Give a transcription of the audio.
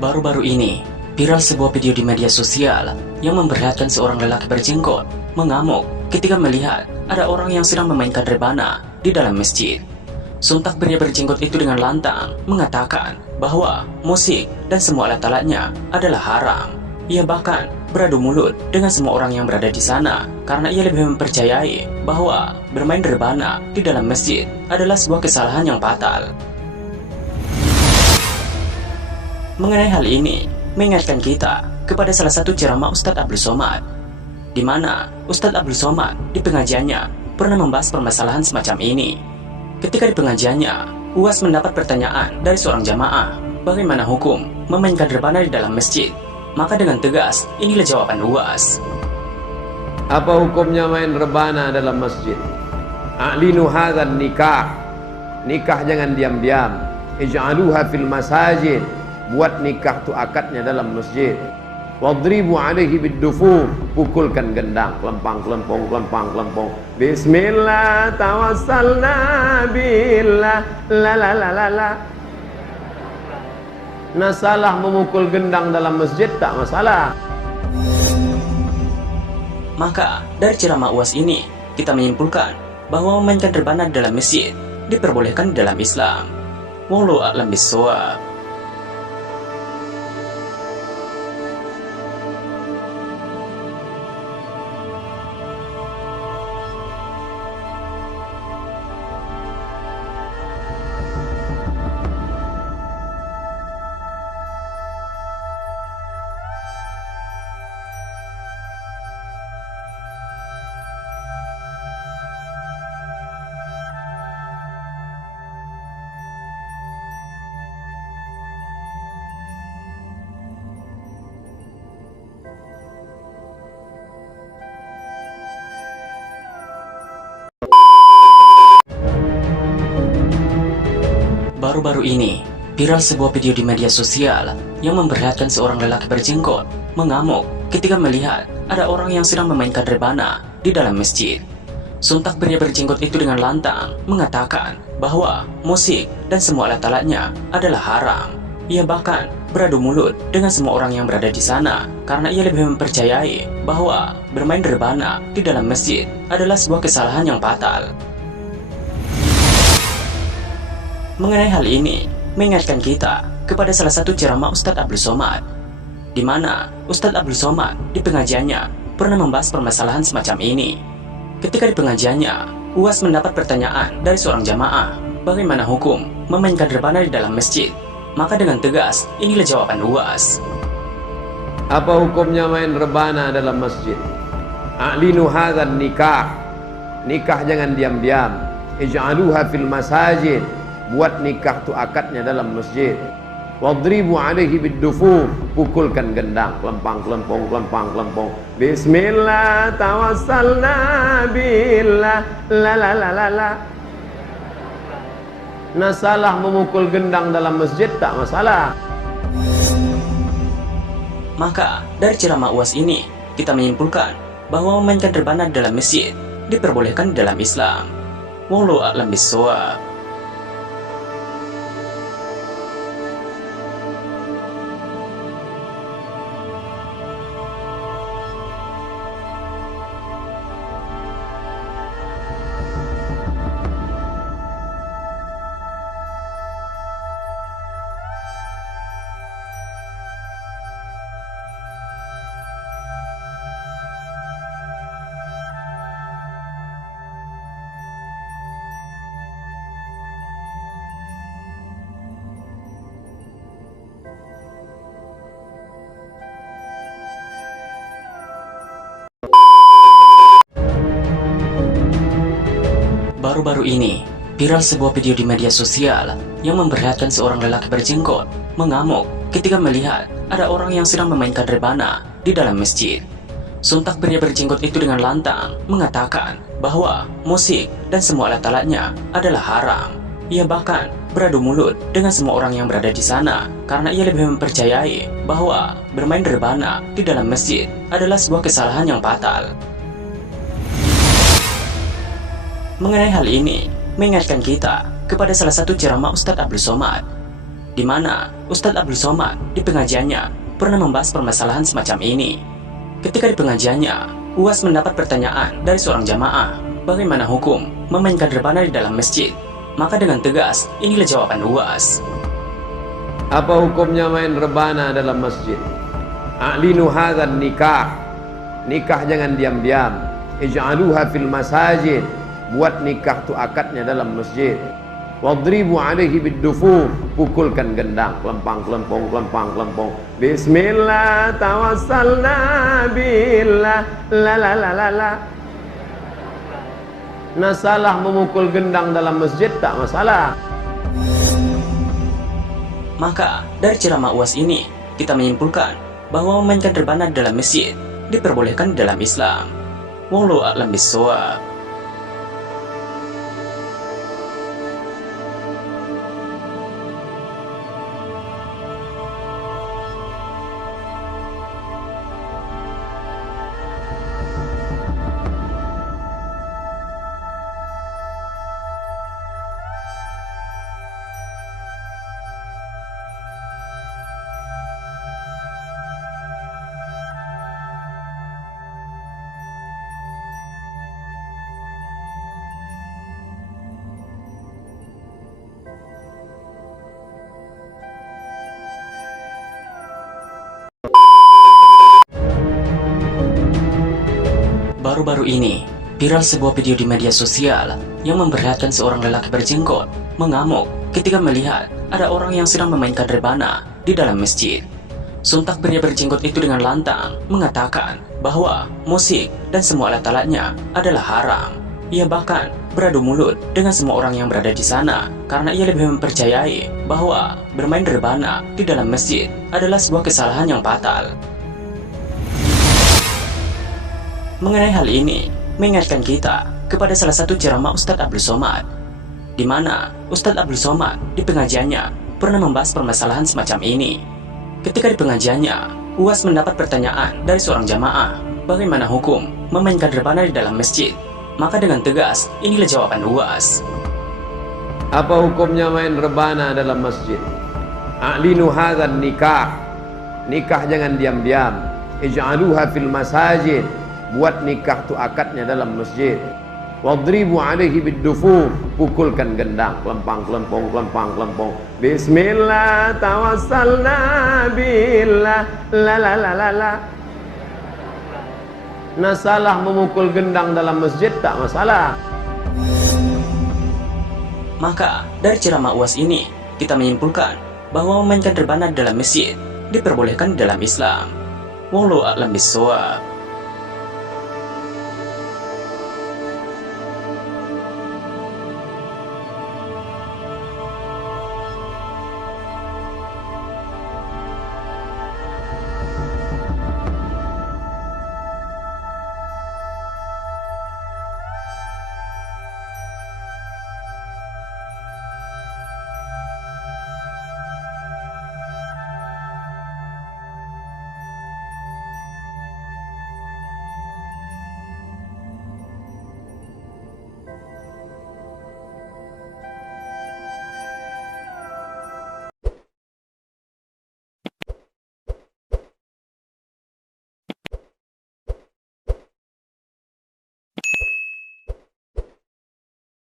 Baru-baru ini, viral sebuah video di media sosial yang memperlihatkan seorang lelaki berjenggot mengamuk ketika melihat ada orang yang sedang memainkan rebana di dalam masjid. Sontak pria berjenggot itu dengan lantang mengatakan bahwa musik dan semua alat-alatnya adalah haram. Ia bahkan beradu mulut dengan semua orang yang berada di sana karena ia lebih mempercayai bahwa bermain rebana di dalam masjid adalah sebuah kesalahan yang fatal. Mengenai hal ini, mengingatkan kita kepada salah satu ceramah Ustadz Abdul Somad, di mana Ustadz Abdul Somad di pengajiannya pernah membahas permasalahan semacam ini. Ketika di pengajiannya, UAS mendapat pertanyaan dari seorang jamaah, bagaimana hukum memainkan rebana di dalam masjid? Maka dengan tegas, inilah jawaban UAS. Apa hukumnya main rebana dalam masjid? A'linu hadzal nikah. Nikah jangan diam-diam. Ij'aluha fil masajid. Buat nikah tu akadnya dalam masjid. Wadribu alaihi biddufur. Pukulkan gendang, kelempang, kelempong, kelempang, kelempong. Bismillah tawassalna billah la la la la la. Nah, salah memukul gendang dalam masjid tak masalah. Maka dari ceramah UAS ini kita menyimpulkan bahwa memainkan rebana dalam masjid diperbolehkan dalam Islam. Wallahu a'lam bishawab. Baru-baru ini, viral sebuah video di media sosial yang memperlihatkan seorang lelaki berjenggot mengamuk ketika melihat ada orang yang sedang memainkan rebana di dalam masjid. Sontak pria berjenggot itu dengan lantang mengatakan bahwa musik dan semua alat-alatnya adalah haram. Ia bahkan beradu mulut dengan semua orang yang berada di sana karena ia lebih mempercayai bahwa bermain rebana di dalam masjid adalah sebuah kesalahan yang fatal. Mengenai hal ini, mengingatkan kita kepada salah satu ceramah Ustadz Abdul Somad, di mana Ustadz Abdul Somad di pengajiannya pernah membahas permasalahan semacam ini. Ketika di pengajiannya, UAS mendapat pertanyaan dari seorang jamaah, bagaimana hukum memainkan rebana di dalam masjid? Maka dengan tegas, inilah jawaban UAS. Apa hukumnya main rebana dalam masjid? A'linu hadzal nikah. Nikah jangan diam-diam. Ij'aluha fil masajid. Buat nikah tu akadnya dalam masjid. Wadribu alaihi biddufur. Pukulkan gendang, kelempang, kelempong, kelempang, kelempong. Bismillah tawassalna billah la la la la la. Nah, salah memukul gendang dalam masjid tak masalah. Maka dari ceramah UAS ini kita menyimpulkan bahwa memainkan rebana dalam masjid diperbolehkan dalam Islam. Wallahu a'lam bishawab. Baru-baru ini, viral sebuah video di media sosial yang memperlihatkan seorang lelaki berjenggot mengamuk ketika melihat ada orang yang sedang memainkan rebana di dalam masjid. Sontak pria berjenggot itu dengan lantang mengatakan bahwa musik dan semua alat-alatnya adalah haram. Ia bahkan beradu mulut dengan semua orang yang berada di sana karena ia lebih mempercayai bahwa bermain rebana di dalam masjid adalah sebuah kesalahan yang fatal. Mengenai hal ini, mengingatkan kita kepada salah satu ceramah Ustadz Abdul Somad, di mana Ustadz Abdul Somad di pengajiannya pernah membahas permasalahan semacam ini. Ketika di pengajiannya, UAS mendapat pertanyaan dari seorang jamaah, bagaimana hukum memainkan rebana di dalam masjid? Maka dengan tegas, inilah jawaban UAS. Apa hukumnya main rebana dalam masjid? A'linu hadzan nikah. Nikah jangan diam-diam. Ij'aluha fil masajid. Buat nikah tu akadnya dalam masjid. Wadribu alaihi biddufuf. Pukulkan gendang, kelempang, kelempong, kelempang, kelempong. Bismillah tawassalna billah la la la la la. Nah, salah memukul gendang dalam masjid tak masalah. Maka dari ceramah UAS ini kita menyimpulkan bahwa memainkan rebana di dalam masjid diperbolehkan di dalam Islam. Wallahu a'lam bishawab. Baru-baru ini, viral sebuah video di media sosial yang memperlihatkan seorang lelaki berjenggot mengamuk ketika melihat ada orang yang sedang memainkan rebana di dalam masjid. Sontak pria berjenggot itu dengan lantang mengatakan bahwa musik dan semua alat-alatnya adalah haram. Ia bahkan beradu mulut dengan semua orang yang berada di sana karena ia lebih mempercayai bahwa bermain rebana di dalam masjid adalah sebuah kesalahan yang fatal. Mengenai hal ini, mengingatkan kita kepada salah satu ceramah Ustadz Abdul Somad, di mana Ustadz Abdul Somad di pengajiannya pernah membahas permasalahan semacam ini. Ketika di pengajiannya, UAS mendapat pertanyaan dari seorang jamaah, bagaimana hukum memainkan rebana di dalam masjid? Maka dengan tegas, inilah jawaban UAS. Apa hukumnya main rebana dalam masjid? A'linu hadzan nikah. Nikah jangan diam-diam. Ij'aluha fil masajid. Buat nikah tu akadnya dalam masjid. Wadribu alaihi biddufuf. Pukulkan gendang, kelempang, kelempong, kelempang, kelempong. Bismillah tawassalna billah la la la la la. Nah, salah memukul gendang dalam masjid tak masalah. Maka dari ceramah UAS ini kita menyimpulkan bahwa memainkan rebana di dalam masjid diperbolehkan di dalam Islam. Wallahu a'lam bishawab.